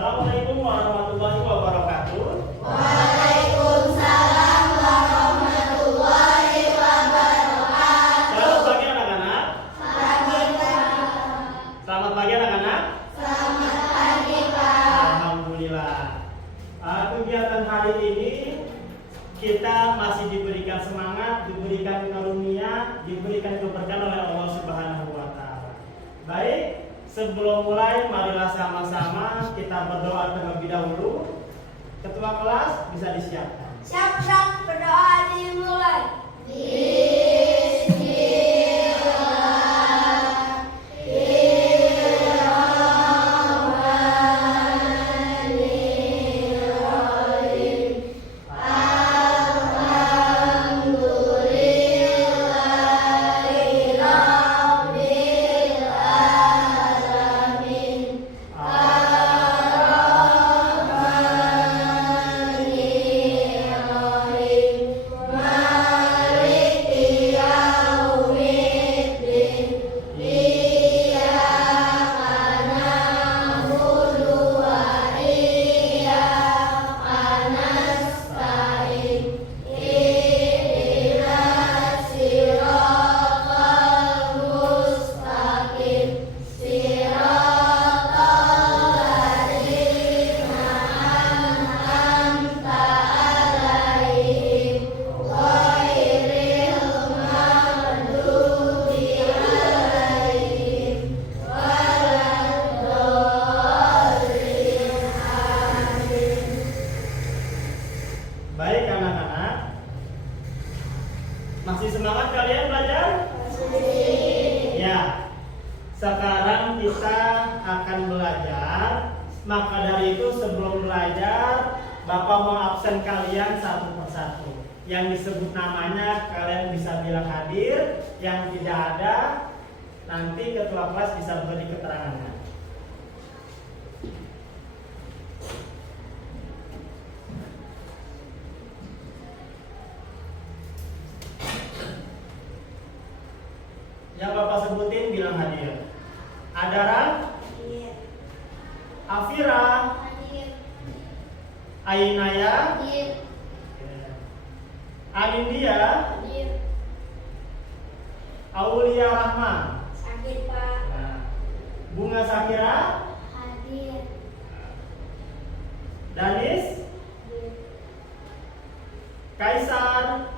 Assalamualaikum warahmatullahi wabarakatuh. Waalaikumsalam warahmatullahi wabarakatuh. Selamat pagi anak-anak. Selamat pagi anak-anak. Selamat pagi Pak. Alhamdulillah. Kegiatan hari ini kita masih diberikan semangat, diberikan karunia, diberikan keberkahan oleh Allah Subhanahu wa taala. Baik, sebelum mulai marilah sama-sama kita berdoa terlebih dahulu. Ketua kelas bisa disiapkan. Siap-siap berdoa dimulai. Baik anak-anak, masih semangat kalian belajar? Ya, sekarang kita akan belajar. Maka dari itu sebelum belajar, Bapak mau absen kalian satu persatu. Yang disebut namanya kalian bisa bilang hadir, yang tidak ada nanti ketua kelas bisa beri keterangannya. Yang Bapak sebutin bilang hadir. Adara, Hadir. Afira, Hadir. Ainaya, Hadir. Anindia, Hadir. Aulia Rahman, Sakit Pak. Bunga Sakira, Hadir. Danis, Hadir. Kaisar,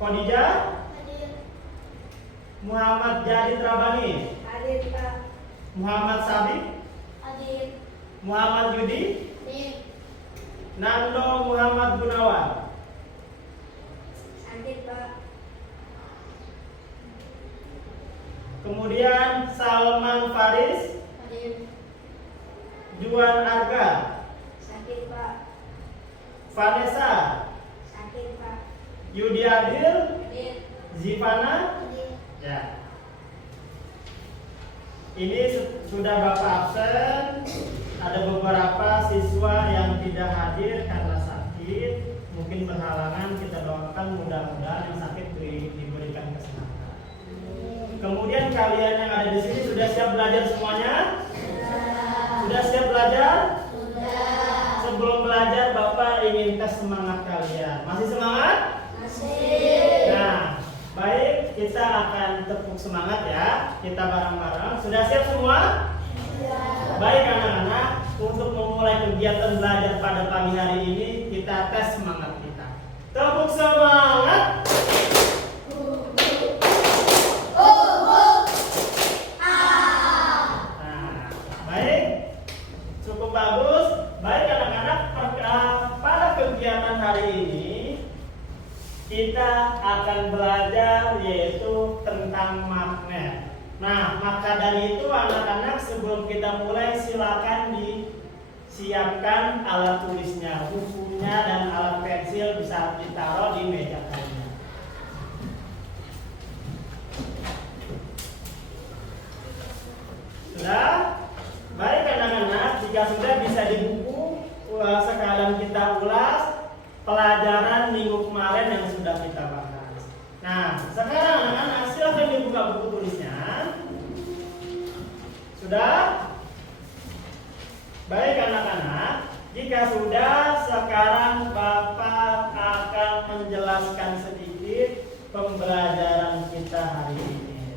Khadijah, Hadir. Muhammad Jadid Rabani, Hadir Pak. Muhammad Sabik, Hadir. Muhammad Yudi, Hadir. Nando Muhammad Gunawan, Sakit Pak. kemudian Salman Faris, Hadir. Juan Arga, Sakit Pak. Vanessa, Sakit Pak. Yudi Adil, Hadir. Zivana. Hadir. Ya. Ini sudah Bapak absen. Ada beberapa siswa yang tidak hadir karena sakit, mungkin berhalangan. Kita doakan mudah-mudahan yang sakit diberikan kesembuhan. Kemudian kalian yang ada di sini sudah siap belajar semuanya? Sudah siap belajar? Sudah. Sebelum belajar Bapak ingin tes semangat kalian. Masih semangat? Masih. Nah, baik, kita akan tepuk semangat ya. Kita bareng-bareng. Sudah siap semua? Baik anak-anak, untuk memulai kegiatan belajar pada pagi hari ini, kita tes semangat kita. Tepuk semangat. Nah, baik, cukup bagus. Baik anak-anak, pada kegiatan hari ini kita akan belajar yaitu tentang magnet. Nah, maka dari itu anak-anak sebelum kita mulai silakan disiapkan alat tulisnya, bukunya dan alat pensil bisa ditaruh di meja kalian. Sudah? Baik anak-anak, jika sudah bisa di buku sekalian kita ulas pelajaran minggu kemarin yang sudah kita bahas. Nah, sekarang anak-anak silahkan dibuka buku tulisnya. Sudah? Baik anak-anak, jika sudah, sekarang Bapak akan menjelaskan sedikit pembelajaran kita hari ini.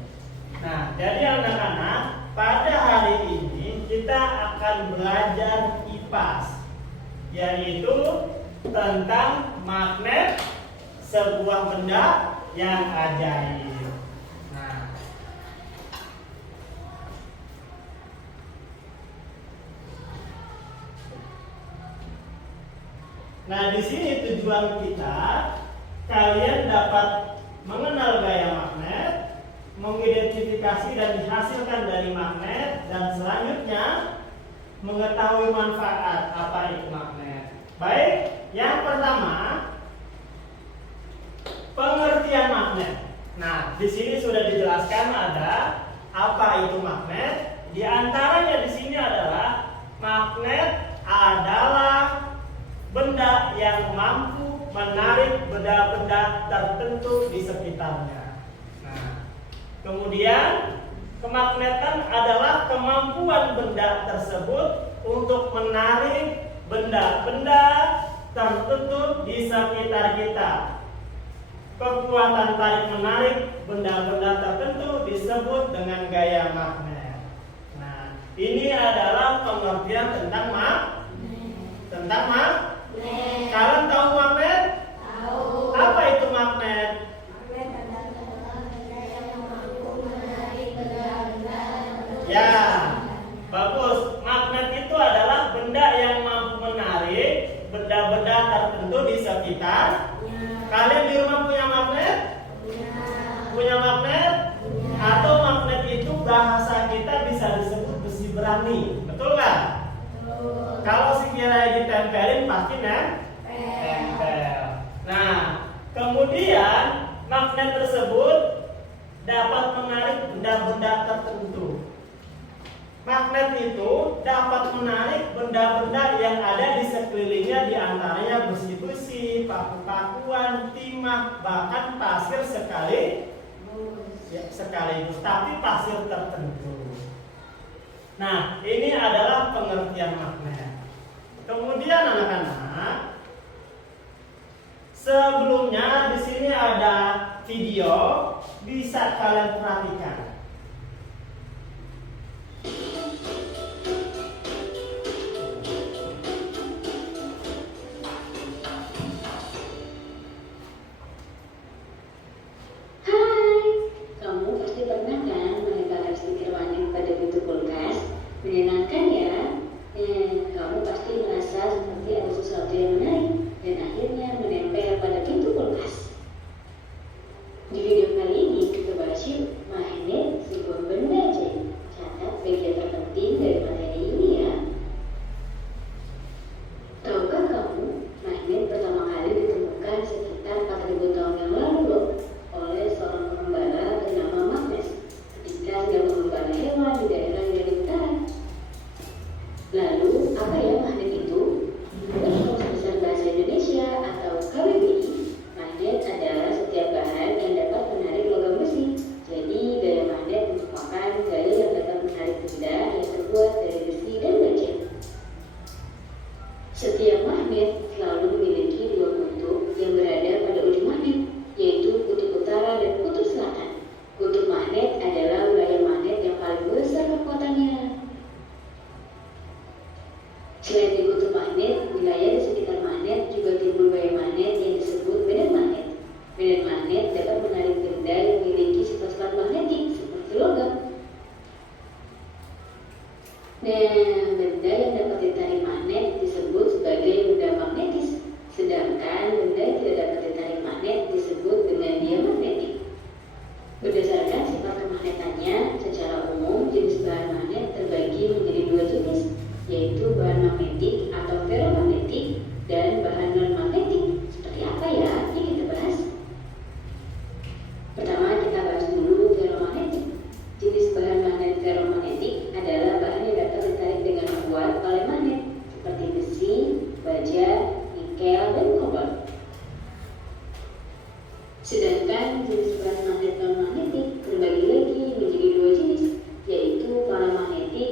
Nah, jadi anak-anak, pada hari ini kita akan belajar IPAS, yaitu tentang magnet, sebuah benda yang ajaib. Nah, di sini tujuan kita, kalian dapat mengenal gaya magnet, mengidentifikasi dan dihasilkan dari magnet, dan selanjutnya mengetahui manfaat apa itu magnet. Baik, yang pertama, pengertian magnet. Nah, di sini sudah dijelaskan ada apa itu magnet. Di antaranya di sini adalah magnet adalah benda yang mampu menarik benda-benda tertentu di sekitarnya. Nah, kemudian kemagnetan adalah kemampuan benda tersebut untuk menarik benda-benda tertentu di sekitar kita. Kekuatan tarik menarik benda-benda tertentu disebut dengan gaya magnet. Nah, ini adalah pengertian tentang magnet. Kalian tahu magnet? Tahu. Apa itu magnet? Magnet adalah benda yang mampu menarik benda-benda tertentu. Ya, bagus. Magnet itu adalah benda yang mampu menarik benda-benda tertentu di sekitar. Kalian di rumah punya magnet? Punya magnet? Atau magnet itu bahasa kita bisa disebut besi berani, betul nggak? Kalau sekiranya ditempelin pasti nempel. Nah, kemudian magnet tersebut dapat menarik benda-benda tertentu. Magnet itu dapat menarik benda-benda yang ada di sekelilingnya, di antaranya besi-besi, paku-pakuan, timah, bahkan pasir sekaligus, tapi pasir tertentu. Nah, ini adalah pengertian magnet. Kemudian anak-anak, sebelumnya di sini ada video, bisa kalian perhatikan. Menyenangkan ya? Kamu pasti merasa seperti ada sesuatu yang menarik dan akhirnya menempel pada pintu kulkas. Di video kali ini kita bahas yuk magnet, sebuah benda ajaib. Catat bagian terpenting dari materi ini ya. Tahukah kamu, magnet pertama kali ditemukan sekitar 4000 tahun yang lalu loh, oleh seorang pengembala bernama Magnus ketika sedang mengembala hewan di daerah Yunani Utara. Lalu, apa ya magnet itu? Menurut Kamus Besar Bahasa Indonesia atau KBBI, magnet adalah setiap bahan yang dapat menarik logam besi. Jadi, gaya magnet merupakan gaya yang dapat menarik benda yang terbuat dari besi dan baja. Setiap magnet selalu memiliki dua kutub yang berada pada ujung magnet, yaitu kutub utara dan kutub selatan. Kutub magnet adalah wilayah magnet yang paling besar kekuatannya. Selain di kutub magnet, wilayah di sekitar magnet juga timbul gaya magnet yang disebut medan magnet. Medan magnet dapat menarik benda yang memiliki sifat-sifat magnetik seperti logam. Nah, benda yang dapat ditarik magnet disebut sebagai benda magnetis, sedangkan benda yang tidak dapat ditarik magnet disebut dengan diamagnetik. Berdasarkan sifat kemagnetannya, secara umum jenis bahan magnet terbagi menjadi dua jenis, yaitu bahan magnetik atau ferromagnetik dan bahan non-magnetik. Seperti apa ya? Ini kita bahas. Pertama kita bahas dulu ferromagnetik. Jenis bahan magnet ferromagnetik adalah bahan yang dapat ditarik dengan kuat oleh magnet, seperti besi, baja, nikel, dan kobalt. Sedangkan jenis bahan magnet non-magnetik terbagi lagi menjadi dua jenis, yaitu paramagnetik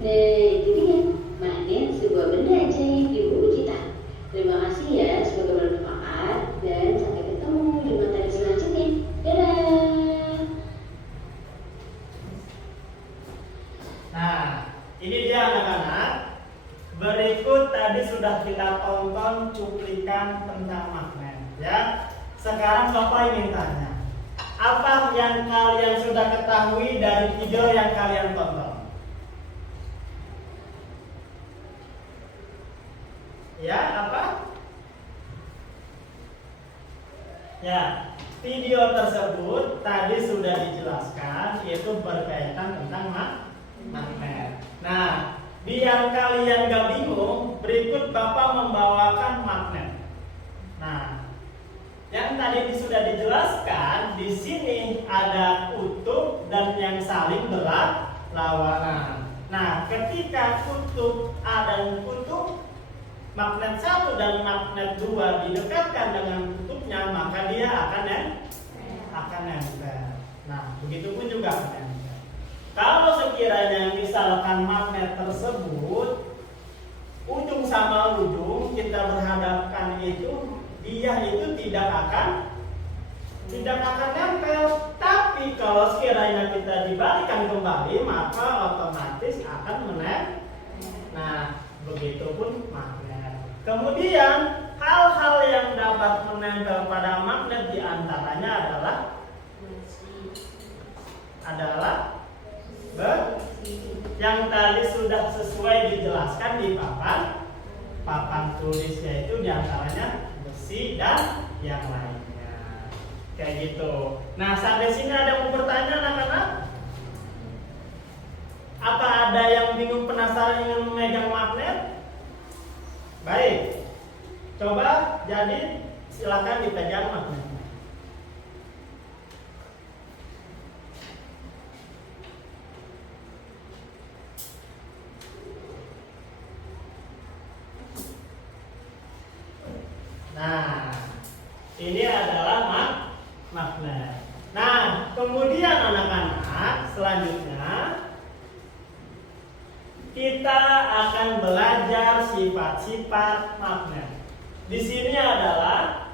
Nah, itu dia magnet, sebuah benda ajaib di bumi kita. Terima kasih ya, semoga bermanfaat dan sampai ketemu di materi selanjutnya. Dadah. Nah, ini dia anak-anak. Berikut tadi sudah kita tonton cuplikan tentang magnet, ya. Sekarang Bapak ingin tanya, apa yang kalian sudah ketahui dari video yang kalian tonton? Ya, apa? Ya, video tersebut tadi sudah dijelaskan, yaitu berkaitan tentang magnet. Nah, biar kalian gak bingung, berikut Bapak membawakan magnet. Nah, yang tadi sudah dijelaskan, di sini ada kutub dan yang saling berlawanan. Nah, ketika kutub A dan kutub magnet 1 dan magnet 2 didekatkan dengan kutubnya, maka dia akan nempel. Nah, begitupun juga nempel. Kalau sekiranya misalkan magnet tersebut ujung sama ujung kita berhadapkan itu, dia itu tidak akan nempel. Tapi kalau sekiranya kita dibalikkan kembali, maka otomatis akan menempel. Nah, begitupun magnet. Kemudian hal-hal yang dapat menempel pada magnet diantaranya adalah yang tadi sudah sesuai dijelaskan di papan tulis, yaitu diantaranya besi dan yang lainnya. Kayak gitu. Nah, sampai sini ada yang mau bertanya anak-anak? Apa ada yang bingung, penasaran ingin memegang magnet? Baik. Coba jadi silakan dipegang magnet. Nah, ini adalah magnet. Nah, kemudian anak-anak, selanjutnya kita akan belajar sifat-sifat magnet. Di sini adalah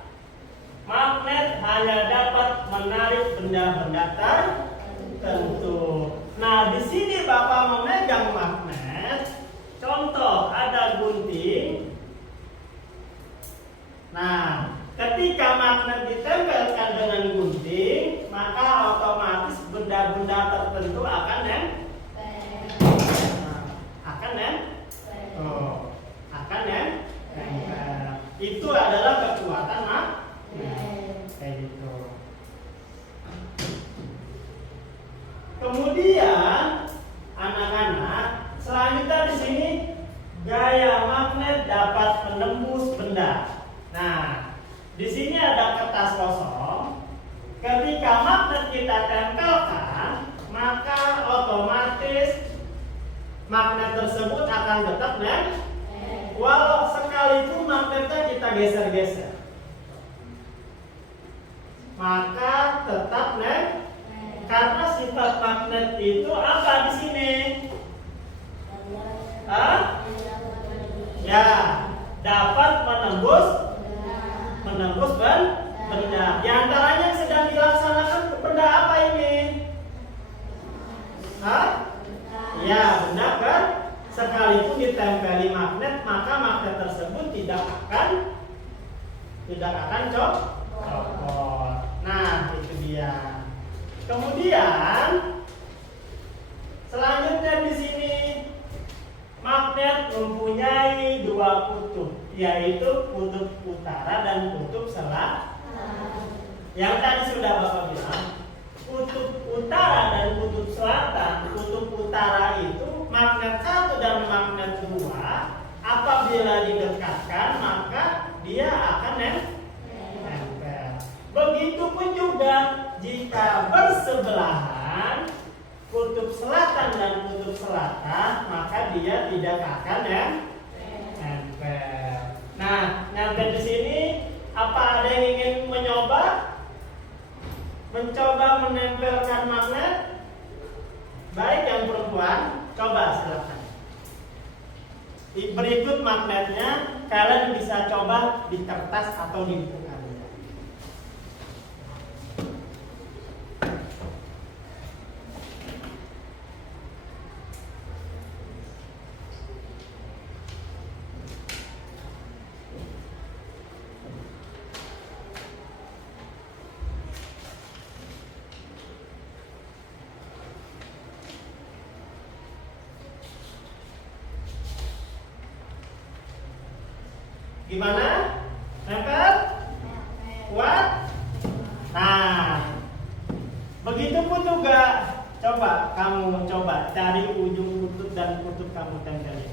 magnet hanya dapat menarik benda-benda tertentu. Nah, di sini Bapak memegang magnet. Contoh, ada gunting. Nah, ketika magnet ditempelkan dengan gunting, maka otomatis benda-benda tertentu akan nempel. Itu adalah kekuatan magnet. Kayak gitu. Kemudian anak-anak, selanjutnya di sini gaya magnet dapat menembus benda. Nah, di sini ada kertas kosong. Ketika magnet kita tempelkan, maka otomatis magnet tersebut akan tetap nempel. Walau sekalipun magnetnya kita geser-geser, maka tetap nempel. Karena sifat magnet itu apa di sini? Ya, dapat menembus benda. Di antaranya yang sedang dilaksanakan benda apa ini? Ya, benda kan? Sekalipun ditempeli magnet, maka magnet tersebut tidak akan copot. Nah, itu dia. Kemudian selanjutnya di sini magnet mempunyai dua kutub, yaitu kutub utara dan kutub selatan. Yang tadi sudah Bapak bilang, kutub utara dan kutub selatan. Kutub utara itu magnet 1 dan magnet 2 apabila didekatkan maka dia akan nempel. Begitupun juga jika bersebelahan kutub selatan dan kutub selatan, maka dia tidak akan nempel. Nah, nempel di sini, apa ada yang ingin mencoba menempelkan magnet? Baik, yang perempuan, coba silakan. Berikut magnetnya, kalian bisa coba di kertas atau di buku kalian. Gimana? Nempel? Kuat? Nah, begitupun juga. Coba kamu cari ujung kutub dan kutub kamu tempelin.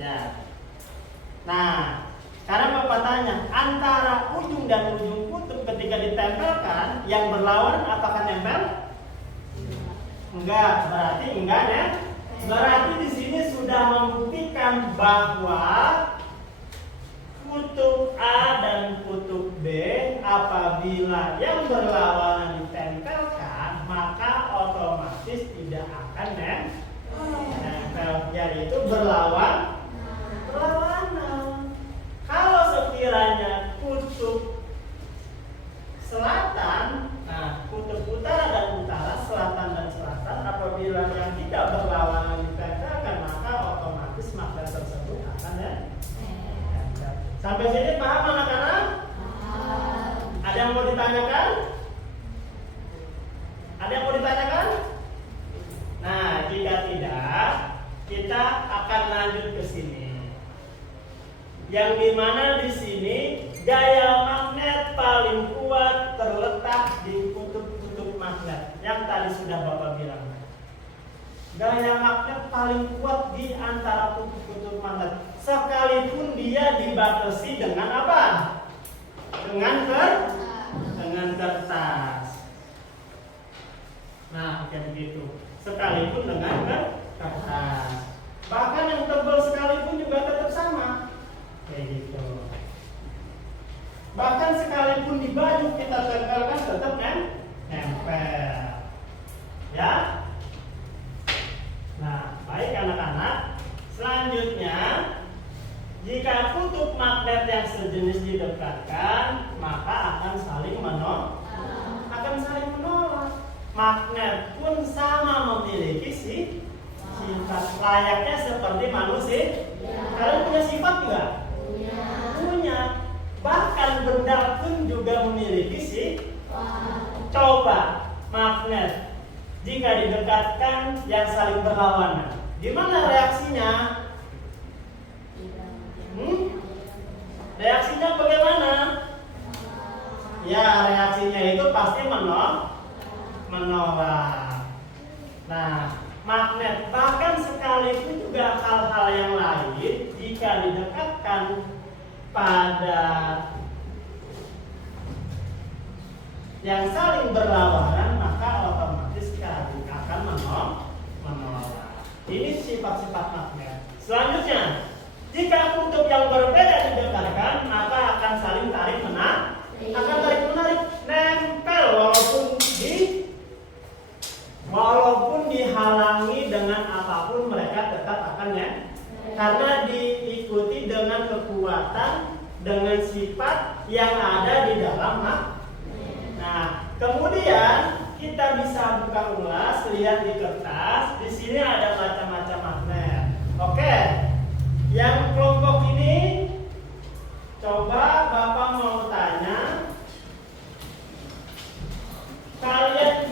Ya. Nah, sekarang Bapak tanya, antara ujung dan ujung kutub ketika ditempelkan, yang berlawan apakah nempel? Enggak, berarti enggak ya. Berarti di sini sudah membuktikan bahwa kutub A dan kutub B apabila yang berlawanan ditempelkan, maka otomatis tidak akan nempel, yaitu berlawanan. Kalau sekiranya kutub selatan, nah kutub utara dan utara, selatan dan selatan, apabila yang tidak berlawanan ditempelkan, maka otomatis magnet tersebut akan nempel. Sampai sini paham anak-anak? Ada yang mau ditanyakan? Ada yang mau ditanyakan? Nah, jika tidak, kita akan lanjut ke sini. Yang dimana di sini gaya magnet paling kuat terletak di kutub-kutub magnet yang tadi sudah Bapak bilang. Gaya magnet paling kuat di antara kutub-kutub magnet, sekalipun dia dibatasi dengan apa? Dengan kertas. Nah, kayak begitu. Sekalipun dengan kertas. Bahkan yang tebal sekalipun juga tetap sama. Kayak gitu. Bahkan sekalipun di baju kita tempelkan tetap nempel. Ya. Nah, baik anak-anak. Selanjutnya, jika kutub magnet yang sejenis didekatkan, maka akan saling menolak. Magnet pun sama memiliki sifat layaknya seperti manusia. Kalian punya sifat nggak? Punya. Bahkan benda pun juga memiliki sifat. Coba magnet jika didekatkan yang saling berlawanan, gimana reaksinya? Reaksinya bagaimana? Ya, reaksinya itu pasti menolak. Nah, magnet bahkan sekalipun juga hal-hal yang lain jika didekatkan pada yang saling berlawanan, maka otomatis akan menolak. Ini sifat-sifat magnet. Selanjutnya, jika kutub yang berbeda didekatkan, maka akan saling tarik menarik. Nempel walaupun dihalangi dengan apapun, mereka tetap akan karena diikuti dengan kekuatan, dengan sifat yang ada di dalam magnet. Nah, kemudian kita bisa buka ulas, lihat di kertas. Di sini ada macam-macam magnet. Oke, yang kelompok ini, coba Bapak mau tanya, kalian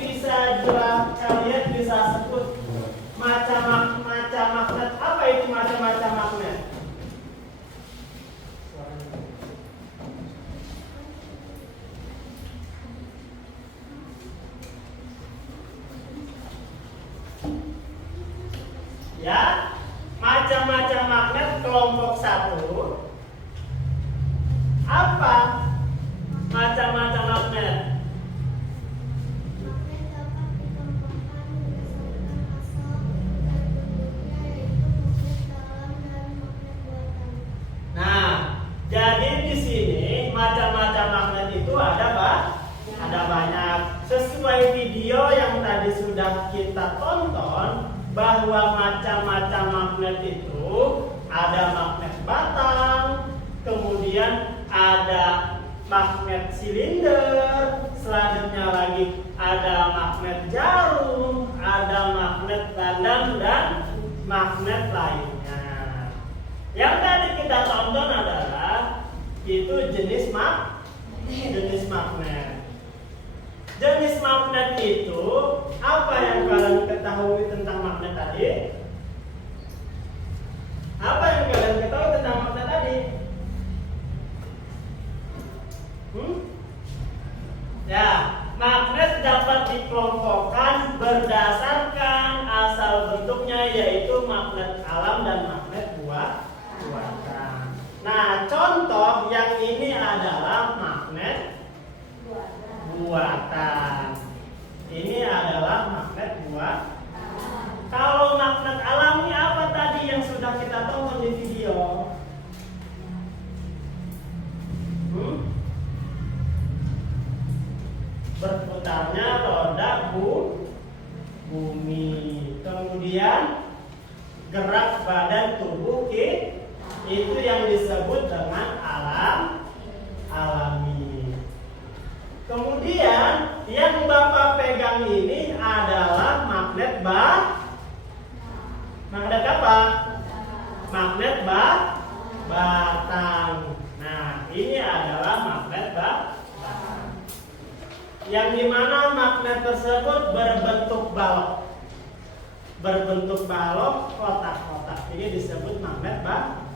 bisa sebut macam-macam magnet. Apa itu macam-macam magnet? Ya, macam-macam magnet kelompok 1. Apa macam-macam magnet? Nah, jadi di sini macam-macam magnet itu ada banyak. Sesuai sudah kita tonton bahwa macam-macam magnet itu ada magnet batang, kemudian ada magnet silinder, selanjutnya lagi ada magnet jarum, ada magnet random dan magnet lainnya. Yang tadi kita tonton adalah itu jenis magnet. Jenis magnet itu apa yang kalian ketahui tentang magnet tadi? Apa yang kalian ketahui tentang magnet tadi? Ya, magnet dapat dikelompokkan berdasarkan asal bentuknya, yaitu magnet alam dan magnet buatan. Nah, contoh yang ini adalah magnet buatan. Ini adalah magnet buatan. Kalau magnet alami apa tadi yang sudah kita tonton di video? Berputarnya roda bumi, kemudian gerak badan tubuh itu yang disebut dengan alami. Kemudian yang Bapak pegang ini adalah magnet magnet apa? Magnet batang. Nah, ini adalah magnet batang. Yang dimana magnet tersebut berbentuk balok. Berbentuk balok kotak-kotak. Ini disebut magnet batang.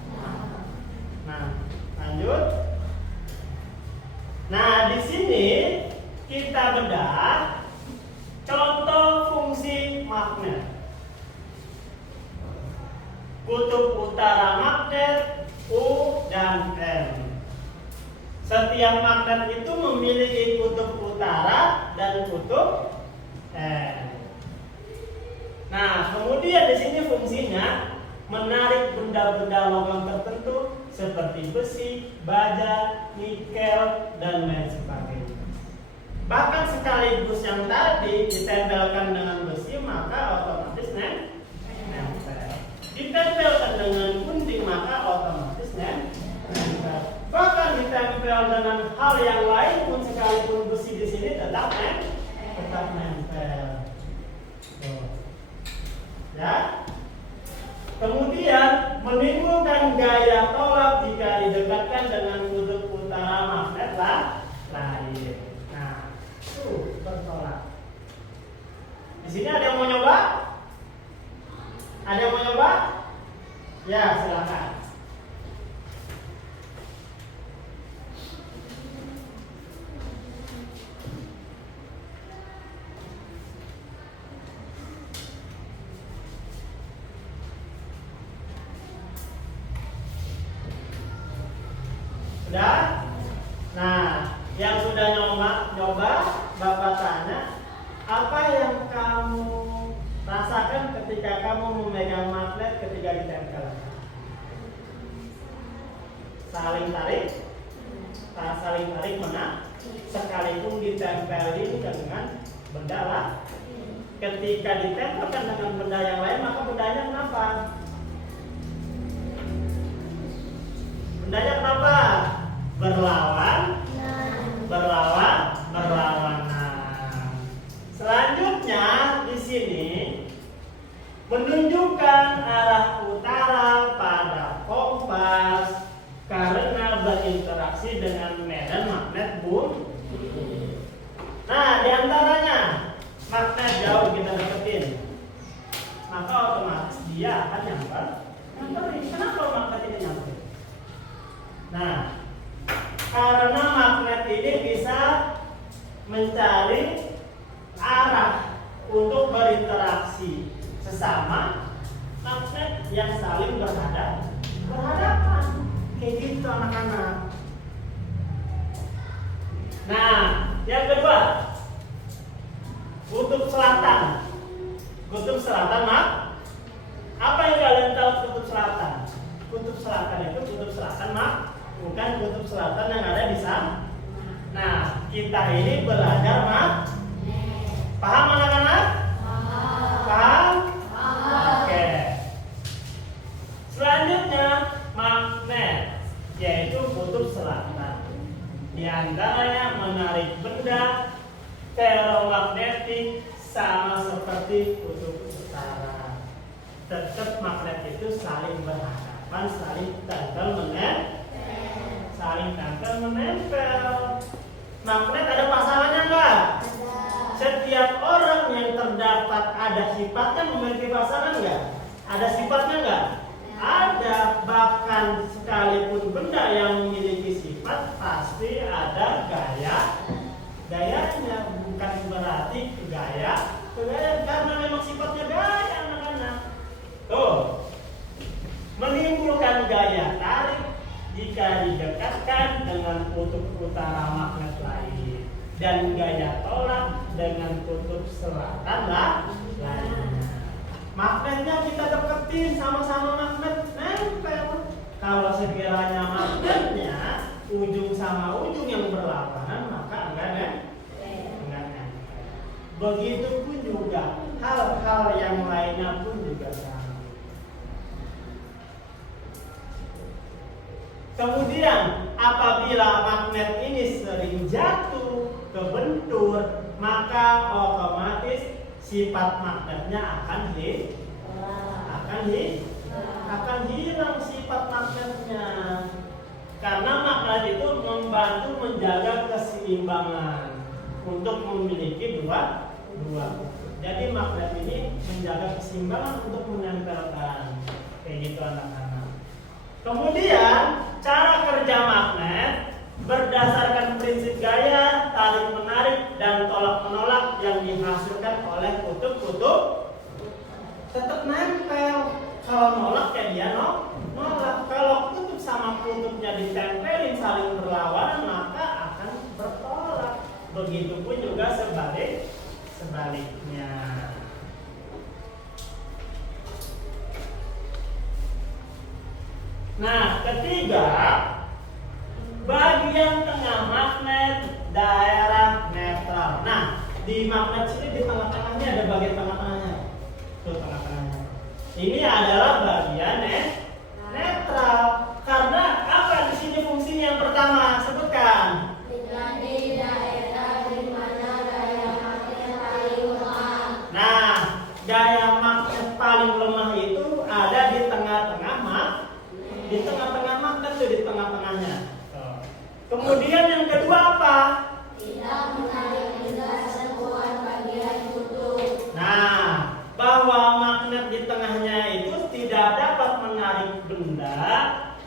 Nah, lanjut. Nah, di sini kita bedah contoh fungsi magnet. Kutub utara magnet U dan M. Setiap magnet itu memiliki kutub utara dan kutub M. Nah, kemudian di sini fungsinya menarik benda-benda logam tertentu seperti besi, baja, nikel, dan lain sebagainya. Bahkan sekaligus yang tadi ditempelkan dengan besi, maka otomatis nempel. Ditempelkan dengan gunting, maka otomatis nempel. Bahkan ditempel dengan hal yang lain pun, sekalipun besi di sini tetap nempel. Ya. Kemudian menimbulkan gaya tolak jika didekatkan dengan kutub utara magnet lain. Nah, bertolak. Di sini ada yang mau nyoba? Ada yang mau nyoba? Ya, silakan. Sudah? Nah, yang sudah nyoba, Bapak tanya, apa yang kamu rasakan ketika kamu memegang magnet ketika ditempel? Saling tarik mana? Sekalipun ditempelin dengan benda lah. Ketika ditempelkan dengan benda yang lain, maka bendanya kenapa? Bendanya kenapa? Berlawanan. Selanjutnya di sini menunjukkan arah utara pada kompas karena berinteraksi dengan medan magnet bumi. Nah, diantaranya magnet jauh kita deketin, maka otomatis dia akan nyamperin. Kenapa magnet ini nyamperin? Nah, karena magnet ini bisa mencari arah untuk berinteraksi sesama magnet yang saling berhadapan. Kayak gitu anak-anak. Nah, yang kedua, kutub selatan. Kutub selatan, apa yang kalian tahu kutub selatan? Kutub selatan itu kutub selatan, bukan kutub selatan yang ada di sana. Nah, kita ini belajar paham anak-anak? Paham? Paham. Oke. Selanjutnya magnet, yaitu kutub selatan. Di antaranya menarik benda, ferromagnetik, sama seperti kutub utara. Tetap magnet itu saling berhadapan, saling tempel menempel. Magnet ada pasangannya enggak? Setiap orang yang terdapat ada sifatnya memiliki pasangan enggak? Ada sifatnya enggak? Ada. Bahkan sekalipun benda yang memiliki sifat pasti ada gayanya. Bukan berarti gaya karena memang sifatnya gaya anak-anak. Tuh, menimbulkan gaya tarik jika didekatkan dengan kutub utara magnet lain, dan gaya tolak dengan kutub selatan lainnya. Magnetnya kita deketin, sama-sama magnet nempel. Kalau sekiranya magnetnya ujung sama ujung yang berlawanan, maka enggak nempel. Begitupun juga hal-hal yang lainnya pun juga sama. Kemudian apabila magnet ini sering jatuh, kebentur, maka otomatis sifat magnetnya akan hilang sifat magnetnya. Karena magnet itu membantu menjaga keseimbangan untuk memiliki dua kutub. Jadi magnet ini menjaga keseimbangan untuk menempelkan. Kayak gitu anak-anak. Kemudian cara kerja magnet berdasarkan prinsip gaya, tarik menarik, dan tolak menolak yang dihasilkan oleh kutub-kutub tetap nempel. Kalau nolak ya dia nolak. Kalau kutub sama kutubnya ditempelin saling berlawanan, maka akan bertolak. Begitupun juga sebaliknya. Nah, ketiga, bagian tengah magnet, daerah netral. Nah, di magnet sini di tengah-tengahnya ada bagian tengah-tengahnya. Tuh tengah-tengahnya. Ini adalah bagian netral. Karena apa di sini fungsinya yang pertama? Sebutkan. Menjadi daerah di mana gaya magnet paling lemah. Nah, gaya magnet paling lemah itu ada di tengah-tengah di tengah-tengah magnet tuh, di tengah-tengahnya. Kemudian yang kedua apa? Tidak menarik benda sekuat bagian kutub. Nah, bahwa magnet di tengahnya itu tidak dapat menarik benda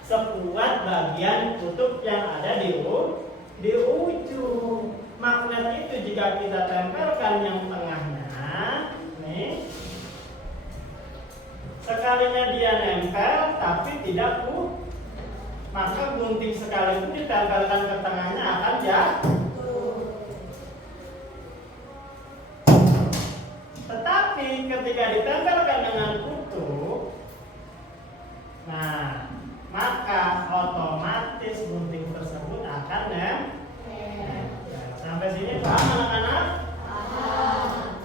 sekuat bagian kutub yang ada di ujung. Magnet itu jika kita tempelkan yang tengahnya, nih, sekalinya dia nempel tapi tidak maka gunting sekalipun ditempelkan ke tengahnya akan jatuh. Tetapi ketika ditempelkan dengan kutub, nah, maka otomatis gunting tersebut akan nempel. Sampai sini paham anak-anak? Paham.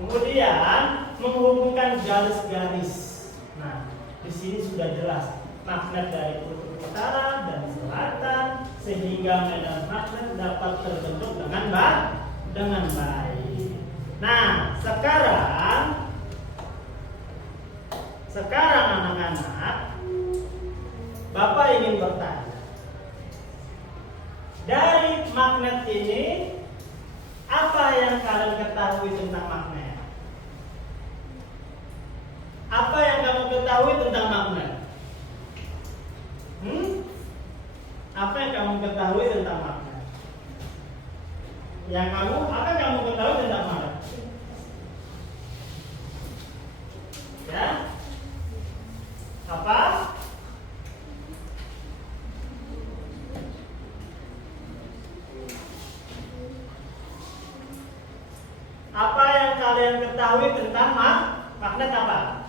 Kemudian menghubungkan garis-garis. Nah, di sini sudah jelas magnet dari kutub utara dan selatan, sehingga medan magnet dapat terbentuk dengan baik. Nah, sekarang anak-anak, Bapak ingin bertanya, dari magnet ini apa yang kalian ketahui tentang magnet? Apa yang kamu ketahui tentang magnet? Apa yang kamu ketahui tentang magnet? Apa yang kamu ketahui tentang magnet? Ya? Apa? Apa yang kalian ketahui tentang magnet apa?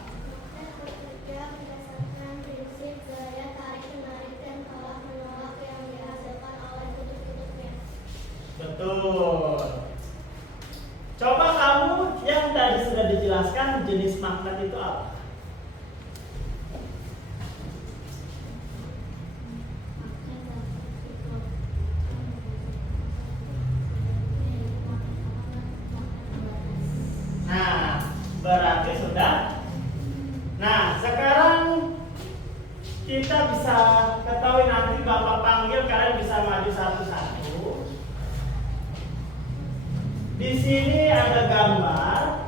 Bekerja berdasarkan prinsip gaya tarik menarik dan tolak menolak yang dihasilkan oleh kutub-kutubnya. Betul. Coba kamu yang tadi sudah dijelaskan jenis magnet itu apa. Nah, berarti sudah. Nah, sekarang kita bisa ketahui, nanti Bapak panggil, kalian bisa maju satu-satu. Di sini ada gambar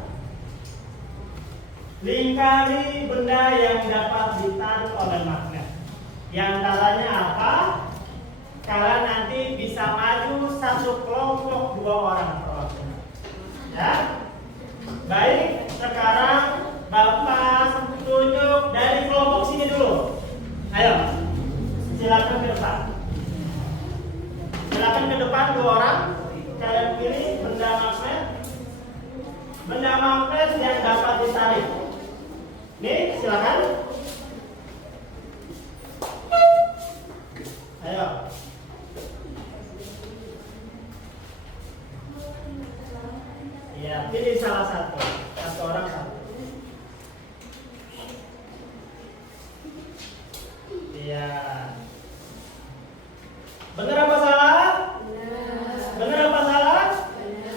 lingkari benda yang dapat ditarik oleh magnet. Di antaranya apa? Kalian nanti bisa maju satu kelompok 2 orang perwakilan. Ya. Baik, sekarang Bapak tunjuk dari kelompok sini dulu. Ayo, silakan ke depan. Silakan ke depan 2 orang. Kalian pilih benda magnet. Benda magnet yang dapat ditarik. Nih, silakan. Ayo. Ya, pilih salah satu. Satu orang satu. Iya. Benar apa salah? Benar apa salah?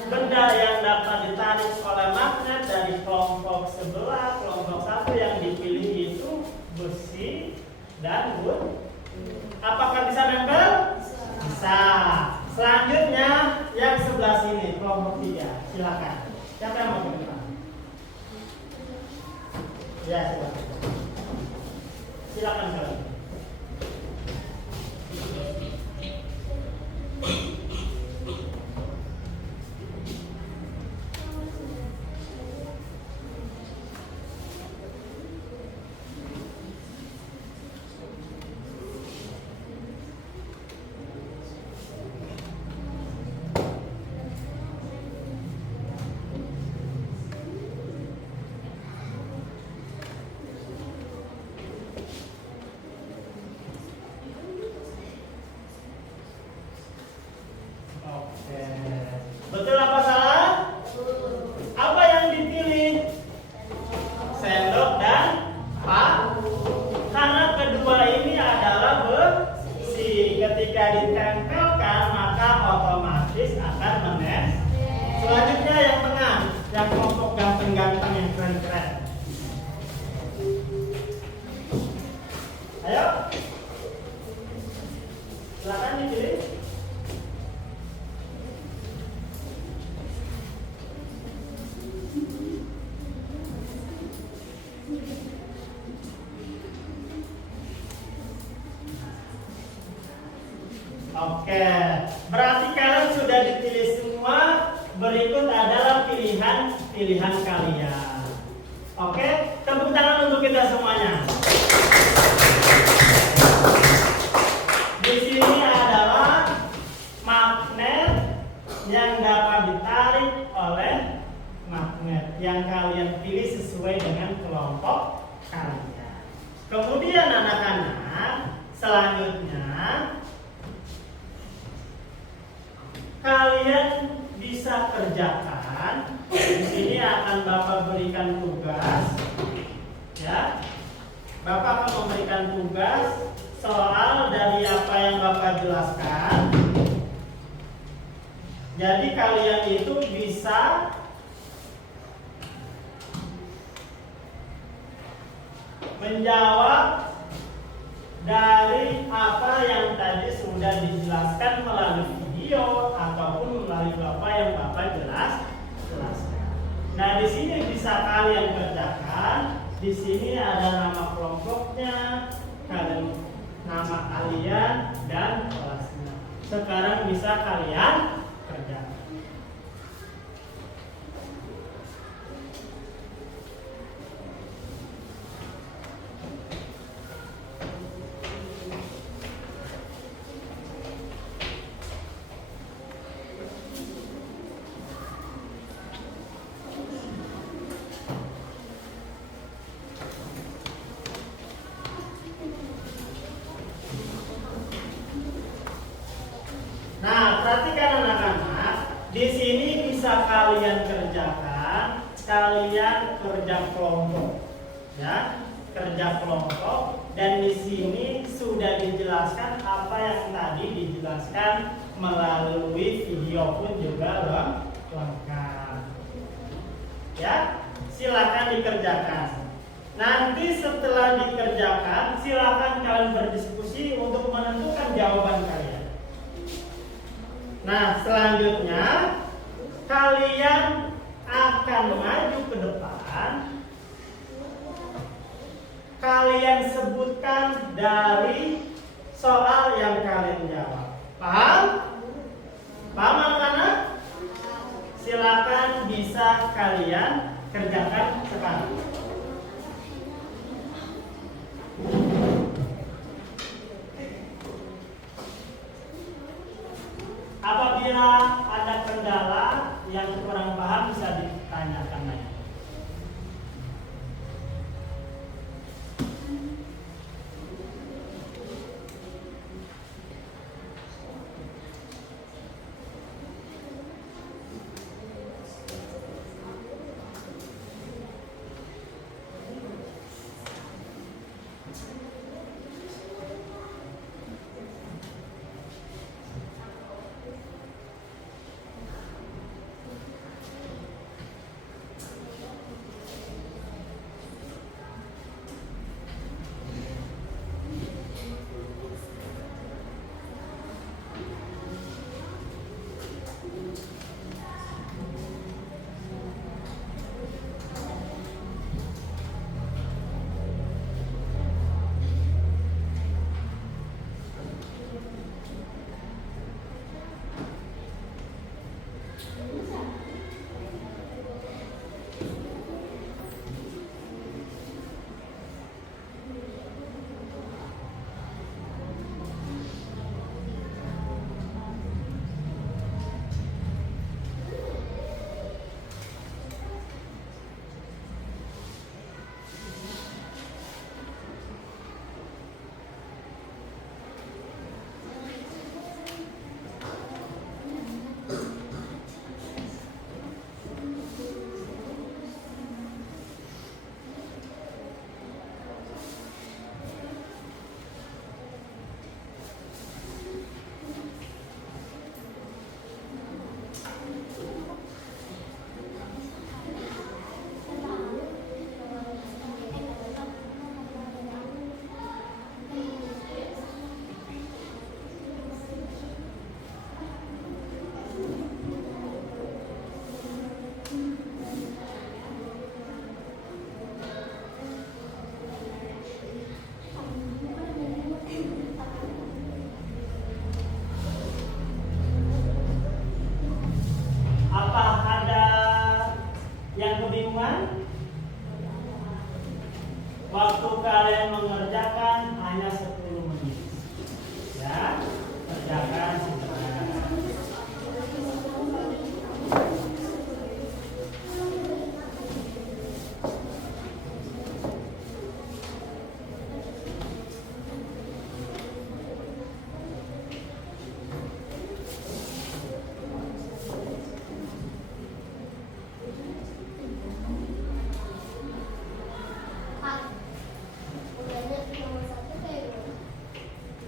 Benda yang dapat ditarik oleh magnet dari kelompok sebelah, kelompok satu yang dipilih itu besi dan wood. Apakah bisa nempel? Bisa. Selanjutnya yang sebelah sini, kelompok 3. Silakan. Siapa yang mau ke depan? Ya, silakan. Silakan kalian. Oke. Betul apa salah? Apa yang dipilih? Sendok dan palu. Karena kedua ini adalah besi. Ketika ditempelkan maka otomatis akan menempel. Selanjutnya yang tengah, yang kelompok ganteng-ganteng yang keren-keren. Ayo. Silakan dipilih. Oke, berarti kalian sudah dipilih semua. Berikut adalah pilihan kalian. Oke, tepuk tangan untuk kita semuanya. Di sini adalah magnet yang dapat ditarik oleh magnet yang kalian pilih sesuai dengan kelompok kalian. Kemudian anak-anak, selanjutnya kalian bisa kerjakan. Di sini akan Bapak berikan tugas. Ya. Bapak akan memberikan tugas soal dari apa yang Bapak jelaskan. Jadi kalian itu bisa menjawab dari apa yang tadi sudah dijelaskan melalui video ataupun melalui Bapak yang Bapak jelaskan. Nah, di sini bisa kalian kerjakan. Di sini ada nama kelompoknya, kalian nama kalian dan kelasnya. Sekarang bisa kalian kerjakan. Nah, perhatikan anak-anak, di sini bisa kalian kerjakan kalian kerja kelompok, ya, kerja kelompok. Dan di sini sudah dijelaskan apa yang tadi dijelaskan melalui video pun juga lengkap. Ya, silakan dikerjakan. Nanti setelah dikerjakan, silakan kalian berdiskusi untuk menentukan jawaban kalian. Nah, selanjutnya kalian akan maju ke depan. Kalian sebutkan dari soal yang kalian jawab. Paham? Paham anak-anak? Silakan bisa kalian kerjakan sekarang. Apabila ada kendala yang kurang paham bisa ditanyakan lagi. Waktu kalian mengerjakan hanya 10 menit. Ya, kerjakan segera.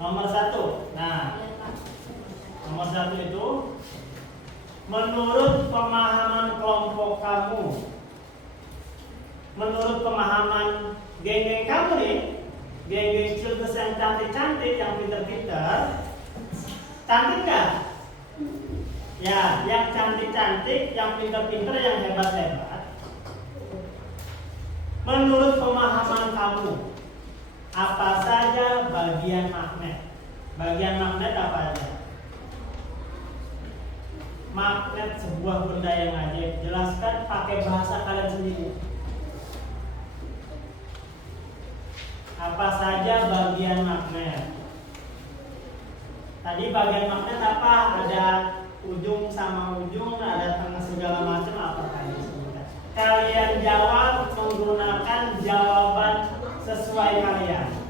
Nomor 1. Nah, nomor 1 itu menurut pemahaman kelompok kamu, menurut pemahaman geng-geng kamu nih, geng-geng Cilbes yang cantik-cantik, yang pinter-pinter, cantik nggak? Ya, yang cantik-cantik, yang pinter-pinter, yang hebat-hebat. Menurut pemahaman kamu, apa saja bagian magnet? Bagian magnet apa aja? Magnet sebuah benda yang ajaib. Jelaskan pakai bahasa kalian sendiri. Apa saja bagian magnet? Tadi bagian magnet apa? Ada ujung sama ujung, ada tengah segala macam, apa kalian sebutkan? Kalian jawab menggunakan jawaban sesuai kalian.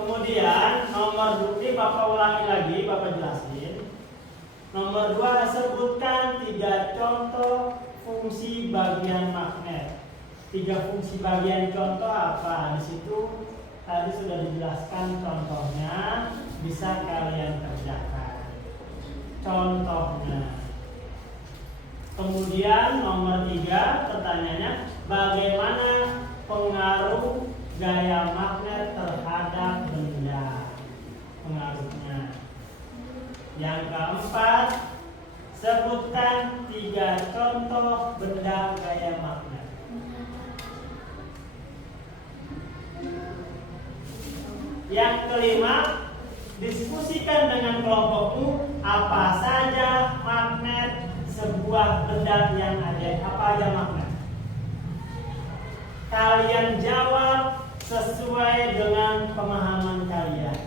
Kemudian nomor 2, ini Bapak ulangi lagi, Bapak jelasin. Nomor 2, sebutkan 3 contoh fungsi bagian magnet. 3 fungsi bagian contoh apa? Di situ tadi sudah dijelaskan contohnya, bisa kalian kerjakan. Contohnya. Kemudian nomor 3, pertanyaannya, bagaimana pengaruh gaya magnet terhadap benda? Pengaruhnya. Yang keempat, sebutkan 3 contoh benda gaya magnet. Yang kelima, diskusikan dengan kelompokmu apa saja magnet sebuah benda yang ada. Apa aja magnet? Kalian jawab sesuai dengan pemahaman kalian.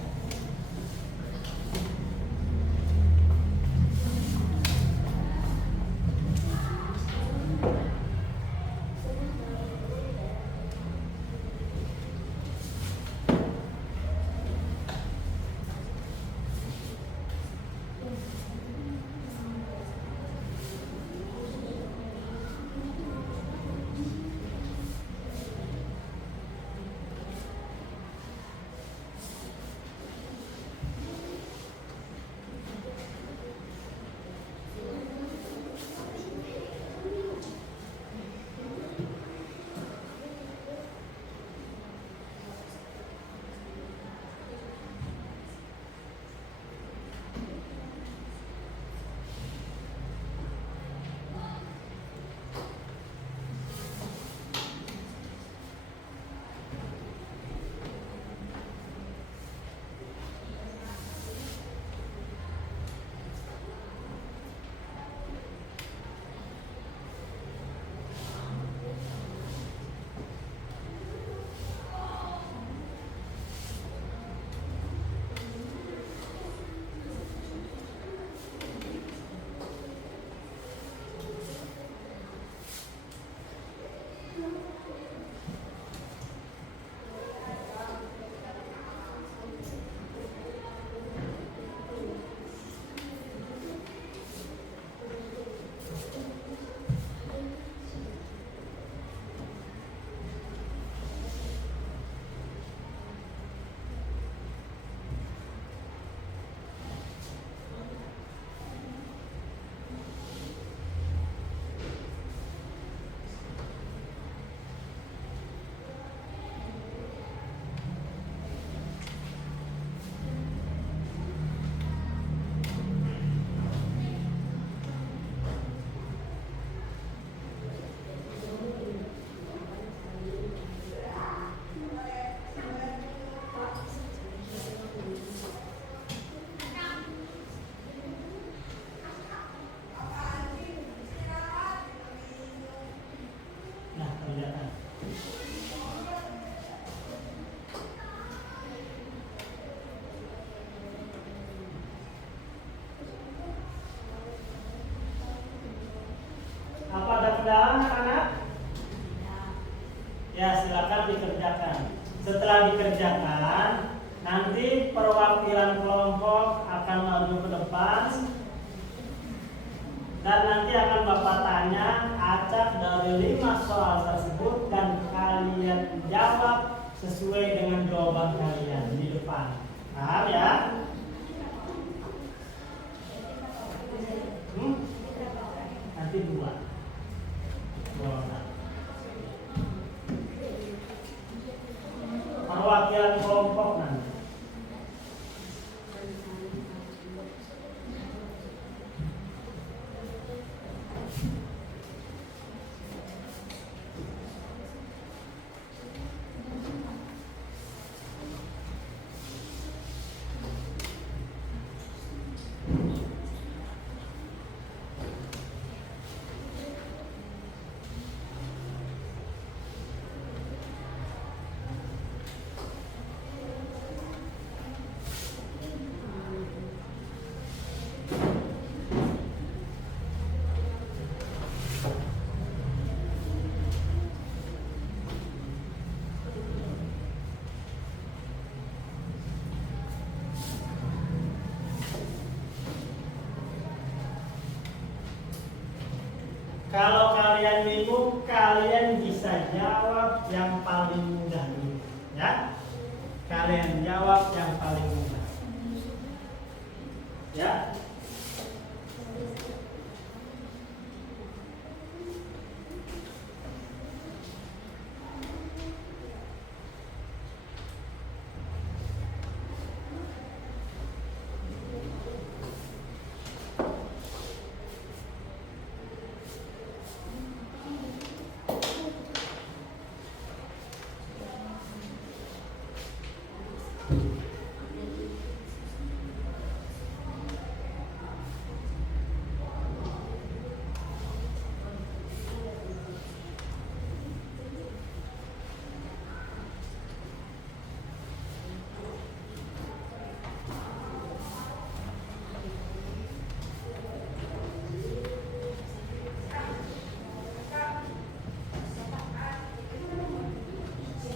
Kendala anak-anak? Ya, silakan dikerjakan. Setelah dikerjakan, nanti perwakilan kelompok akan maju ke depan dan nanti akan Bapak tanya acak dari 5 soal tersebut dan kalian jawab sesuai dengan jawaban kalian di depan. Paham ya? Nanti 2. Perwakilan kelompok nanti. pertanyaan minimum kalian bisa jawab yang paling mudah dulu, ya. Kalian jawab yang paling mudah, ya.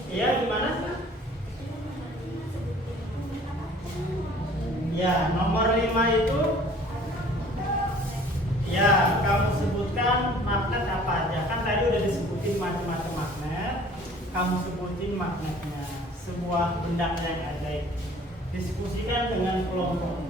Iya, gimana? Ya, nomor 5 itu ya, kamu sebutkan magnet apa aja. Kan tadi udah disebutin macam-macam magnet. Kamu sebutin magnetnya, sebuah benda yang ajaib. Diskusikan dengan kelompok.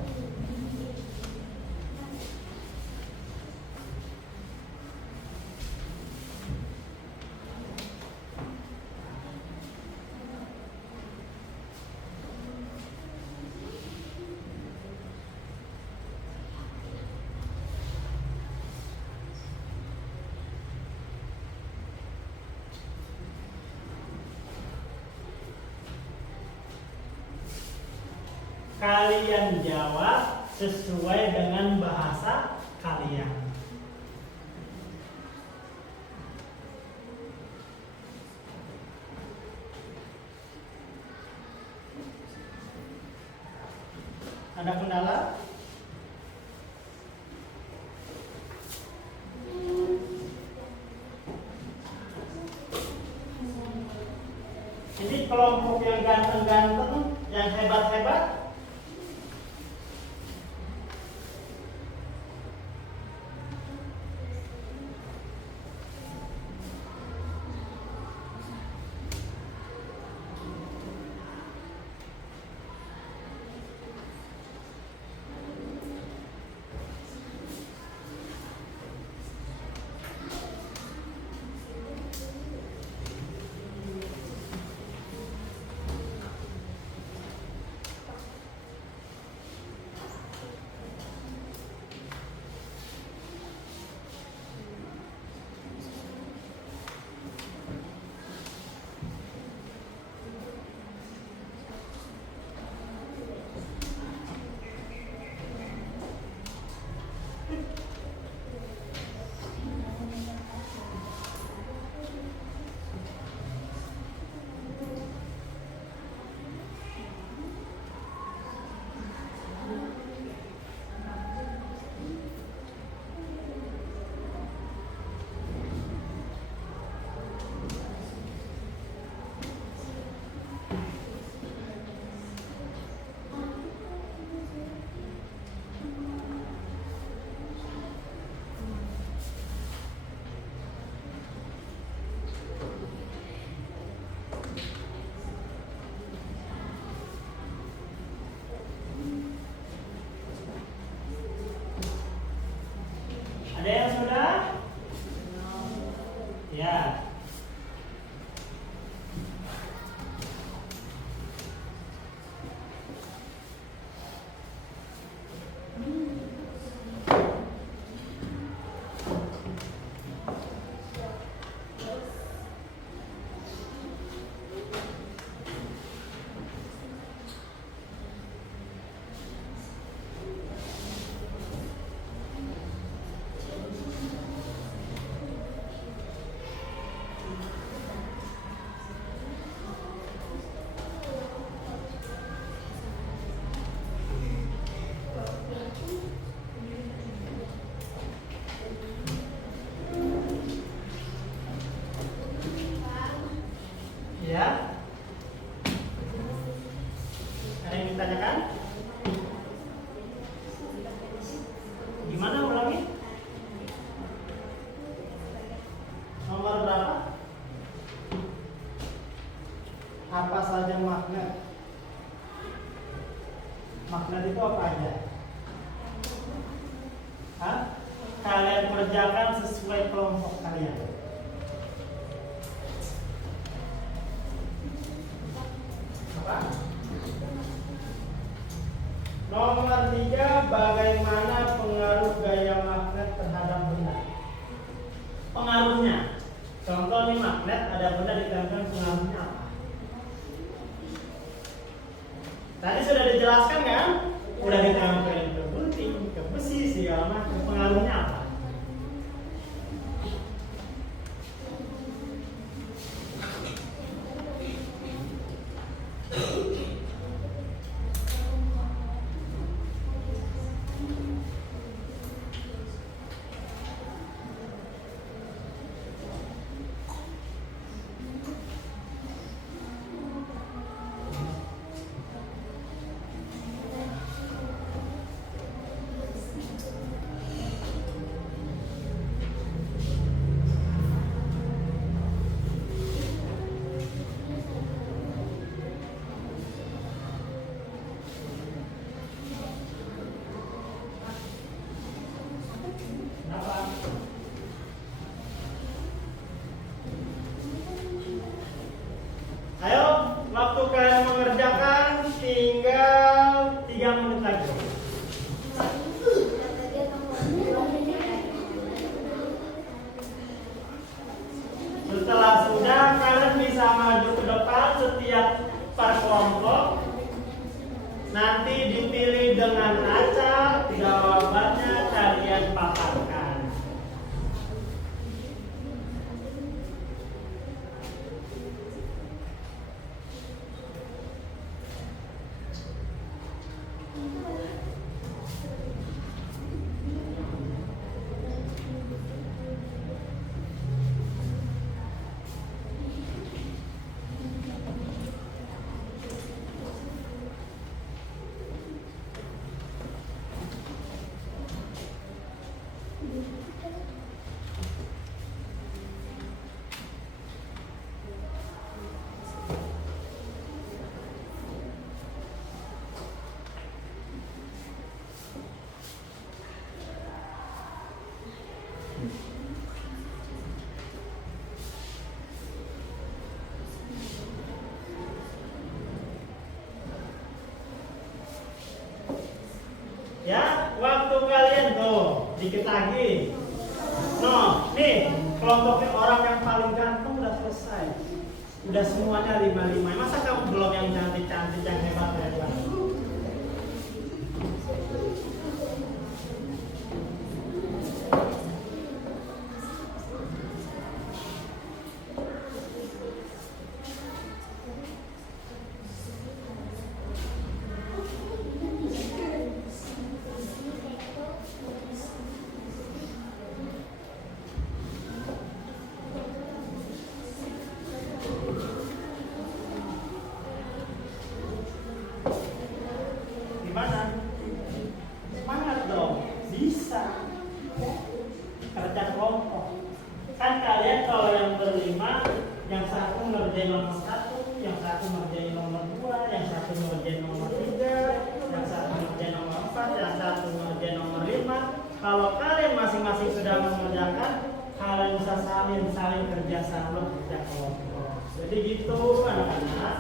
Kalian jawab sesuai dengan bahasa kalian. Ada kendala? Ini kelompok yang ganteng-ganteng, yang hebat-hebat. Ada yang sudah? Ya. Ya. Ada yang ditanyakan? Gimana ulangi? Apa saja magnet? Magnet itu apa aja? Hah? Kalian kerjakan sesuai kelompok kalian. Apa? Nomor 3, bagaimana pengaruh gaya magnet terhadap benda? Pengaruhnya, contoh nih magnet, ada benda ditempel, pengaruhnya apa? Tadi sudah dijelaskan kan? Udah ditempelin ke gunting, ke besi, segala macam. Pengaruhnya apa? Ayo, waktu kalian mengerjakan tinggal 3 menit lagi. Setelah sudah, kalian bisa maju ke depan setiap per kelompok. Nanti dipilih dengan acak, jawabannya kalian paparkan. Ya, waktu kalian tuh dikit lagi. No, nih kelompoknya orang yang paling ganteng udah selesai. Udah semuanya 5-5. Masa kamu belum yang cantik-cantik, yang hebat-hebat? Gimana? Semangat dong, bisa. Kerja kelompok. Kan kalian kalau yang berlima, yang satu ngerjain nomor 1, yang satu ngerjain nomor 2, yang satu ngerjain nomor 3, yang satu ngerjain nomor 4, yang satu ngerjain nomor 5. Kalau kalian masing-masing sudah mengerjakan, kalian bisa saling kerja sama, kerja kelompok. Jadi gitu anak-anak.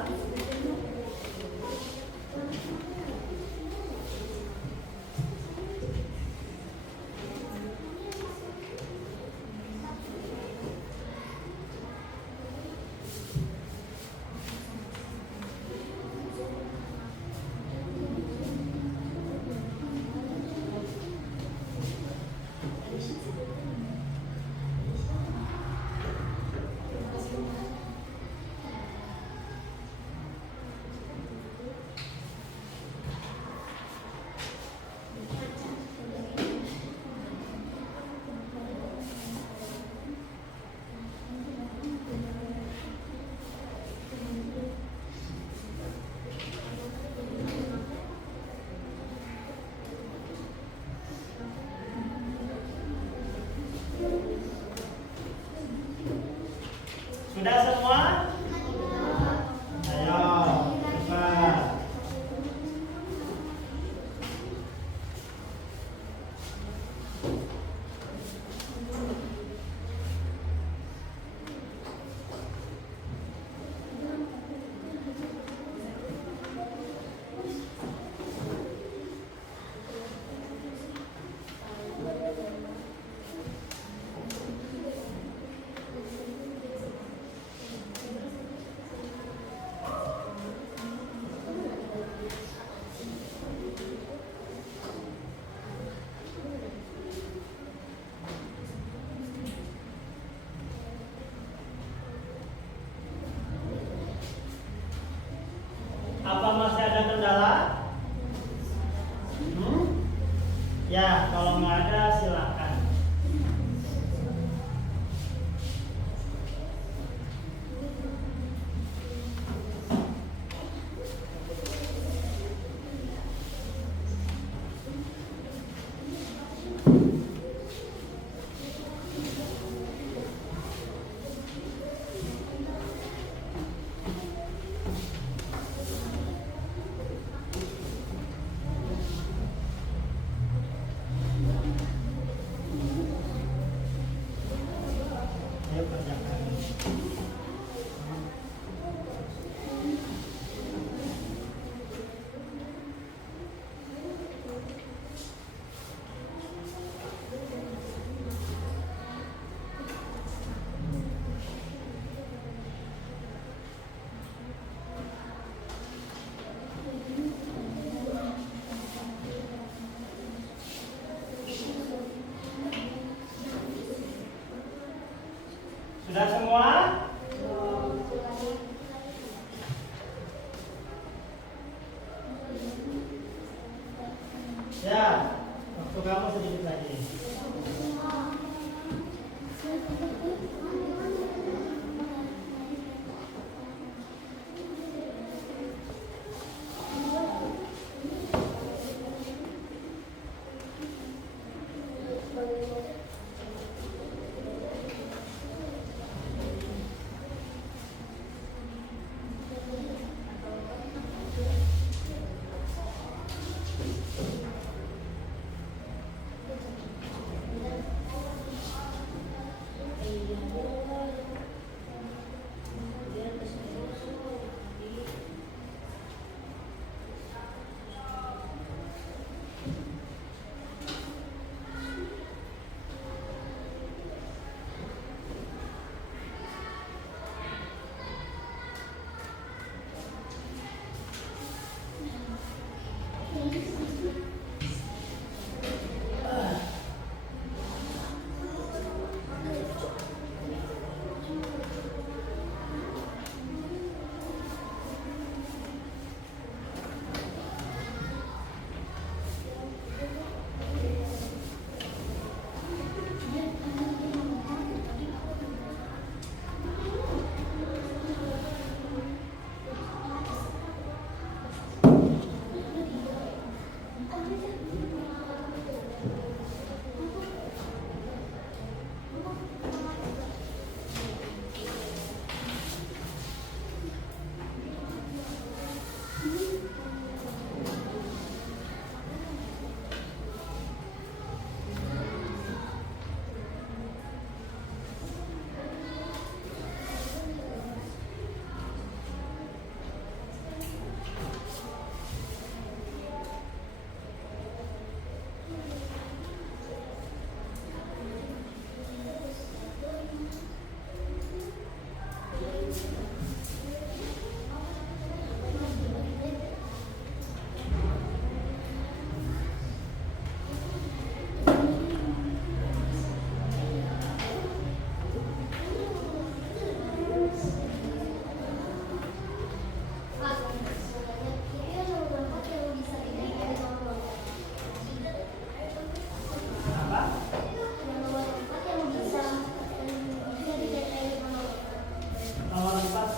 Ya, waktu kamu sedikit lagi.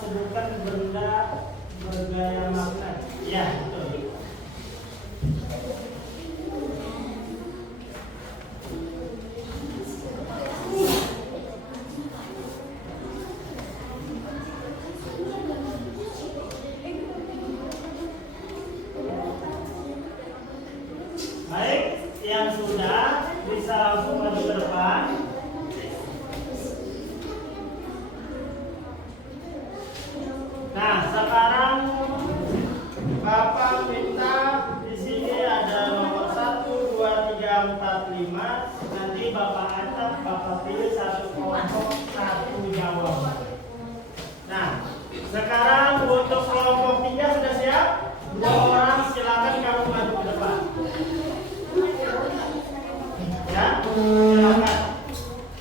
Sebutkan benda bergaya magnet. Ya, betul. Baik, yang sudah bisa langsung maju ke depan. Nah, sekarang Bapak minta di sini ada nomor 1, 2, 3, 4, 5. Nanti Bapak acak, Bapak pilih satu kelompok, satu jawaban. Nah, sekarang untuk kelompok 3 sudah siap? 2 orang silakan kamu maju ke depan. Ya, silakan.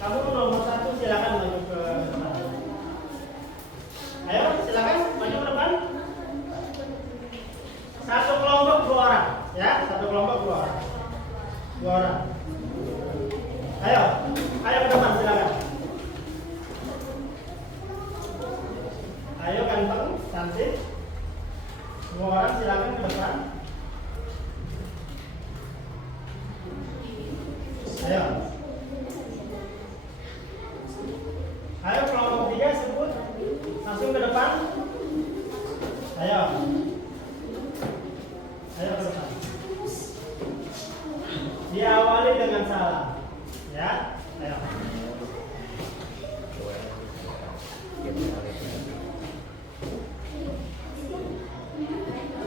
Kamu nomor 1 silakan maju ke depan. Ayo, silakan maju ke depan. Satu kelompok 2 orang, ya, satu kelompok 2 orang. 2 orang. Ayo, ayo ke depan silakan. Ayo ganteng, cantik. 2 orang silakan ke depan. Ayo. Ayo kelompok 3 sebut. Langsung ke depan. Ayo. Ayo ke depan. Diawali dengan salam. Ya. Ayo.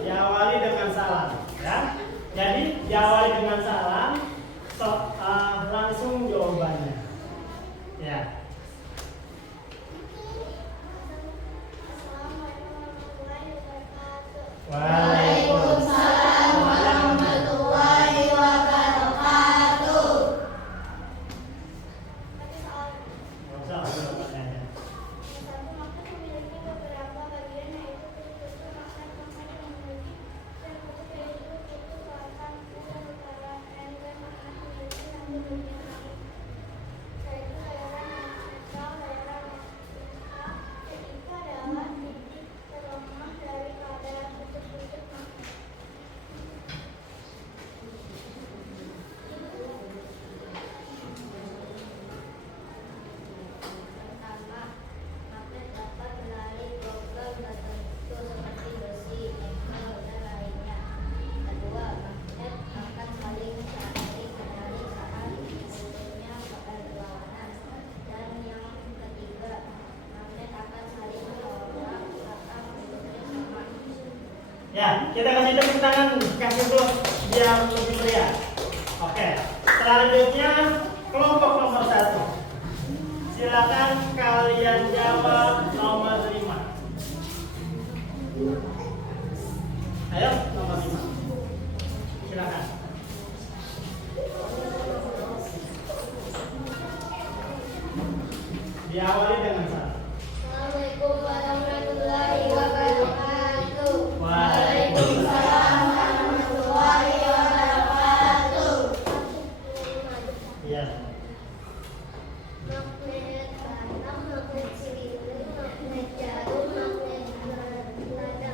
Diawali dengan salam. Ya. Jadi diawali dengan salam. Langsung jawabannya. Ya. Waalaikumsalam warahmatullahi wabarakatuh. yaitu layar netral, layar netral ketika adalah titik terlemah dari kadar putus-putus magnet. Pertama, magnet dapat menarik logam tertentu seperti besi, nikel, dan lainnya. Kedua, magnet akan saling menarik saat sebelumnya pada berlawanan. Dan yang ketiga, magnet akan saling bertolak belakang bentuknya sama. Ya, kita kasih tepuk tangan, kasih dulu biar lebih meriah. Oke, selanjutnya kelompok nomor 1. Silakan kalian jawab nomor 5. Ayo, nomor 5. Silakan. Diawali dengan salam. Assalamualaikum warahmatullahi wabarakatuh. Waalaikumsalam warahmatullahi wabarakatuh. Iya. Magnet batam, magnet silinder, magnet jarum, magnet nada.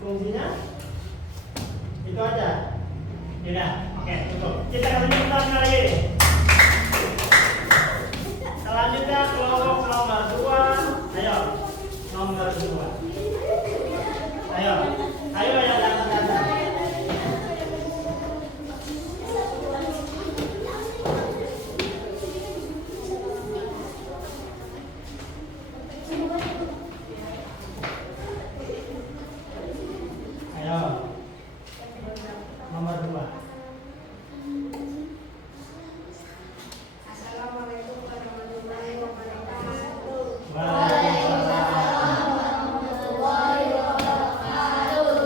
Fungsinya itu aja. Tidak. Oke, cukup. Kita kasih tepuk tangan lagi. Selanjutnya kelompok nomor 2. Ayo, nomor 2. Ayo, ayo yang datang. Ayo, nomor 2. Assalamualaikum warahmatullahi wabarakatuh. Waalaikumsalam. warahmatullahi wabarakatuh.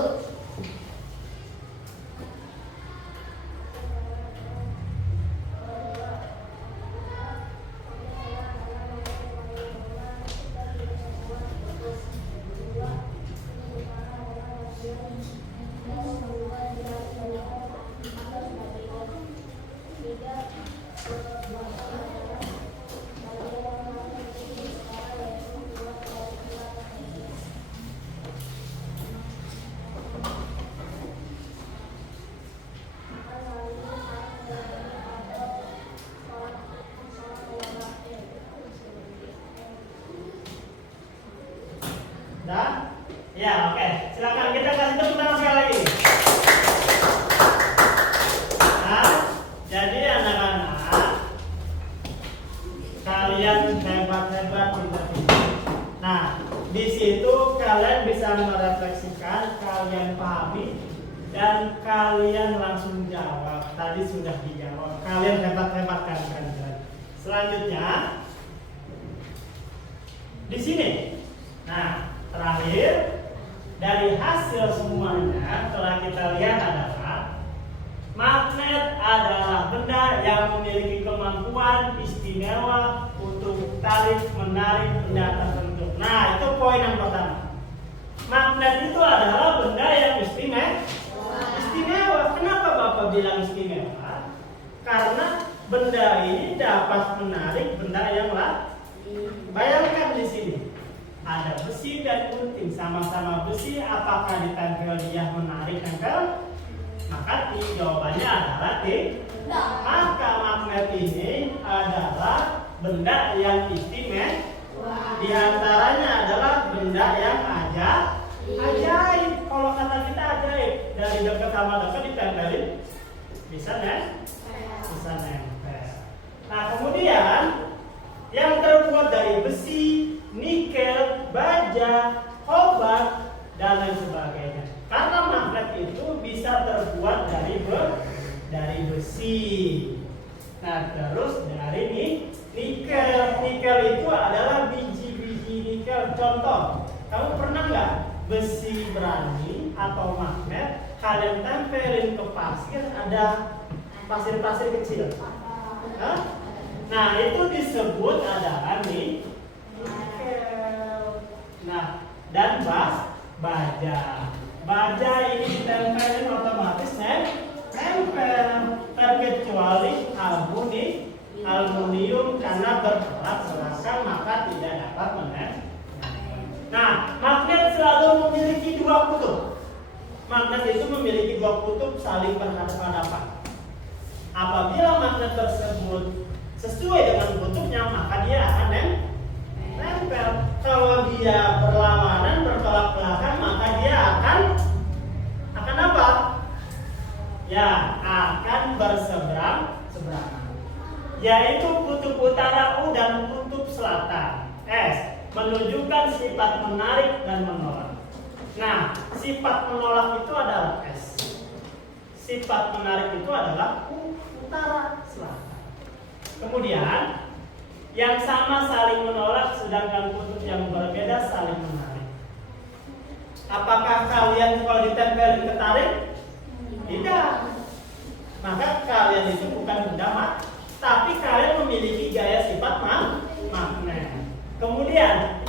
Dah? Ya, oke. Silakan kita kasih tepuk tangan sekali lagi. Nah, jadi anak-anak, kalian hebat-hebat pintar-pintar. Nah, di situ kalian bisa merefleksikan, kalian pahami, dan kalian langsung jawab. Tadi sudah dijawab. Kalian hebat-hebat kan kalian. Selanjutnya, di sini. Nah, terakhir dari hasil semuanya telah kita lihat adalah magnet adalah benda yang memiliki kemampuan istimewa untuk tarik menarik benda tertentu. Nah, itu poin yang pertama. Magnet itu adalah benda yang istimewa. Kenapa Bapak bilang istimewa? Karena benda ini dapat menarik benda yang lain. Bayangkan di sini. Ada besi dan gunting, sama-sama besi, apakah ditempel dia menarik tempel? Maka jawabannya adalah tidak. Maka magnet ini adalah benda yang istimewa. Di antaranya adalah benda yang ajaib. Kalau kata kita ajaib, dari dekat sama dekat ditempelin, bisa nempel. Nah, kemudian yang terbuat dari besi, nikel, baja, obat, dan lain sebagainya. Karena magnet itu bisa terbuat dari besi. Nah, terus dari nikel. Nikel itu adalah biji-biji nikel. Contoh, kamu pernah nggak besi berani atau magnet kalian tempelin ke pasir, ada pasir-pasir kecil? Hah? Nah, itu disebut adalah nikel. Nah, dan baja ini ditempelin otomatis bertolak belakang maka tidak dapat menempel. Nah, magnet selalu memiliki dua kutub. Magnet itu memiliki dua kutub saling berhadapan-hadapan. Apabila magnet tersebut sesuai dengan kutubnya, maka dia akan nempel. Kalau dia berlawanan, bertolak belakang, maka dia akan apa? Ya, akan berseberangan, yaitu kutub utara U dan kutub selatan S menunjukkan sifat menarik dan menolak. Nah, sifat menolak itu adalah S. Sifat menarik itu adalah utara selatan. Kemudian yang sama saling menolak, sedangkan kutub yang berbeda saling menarik. Apakah kalian kalau ditempelin ketarik? Tidak. Maka kalian itu bukan benda, tapi kalian memiliki gaya sifat magnet. Kemudian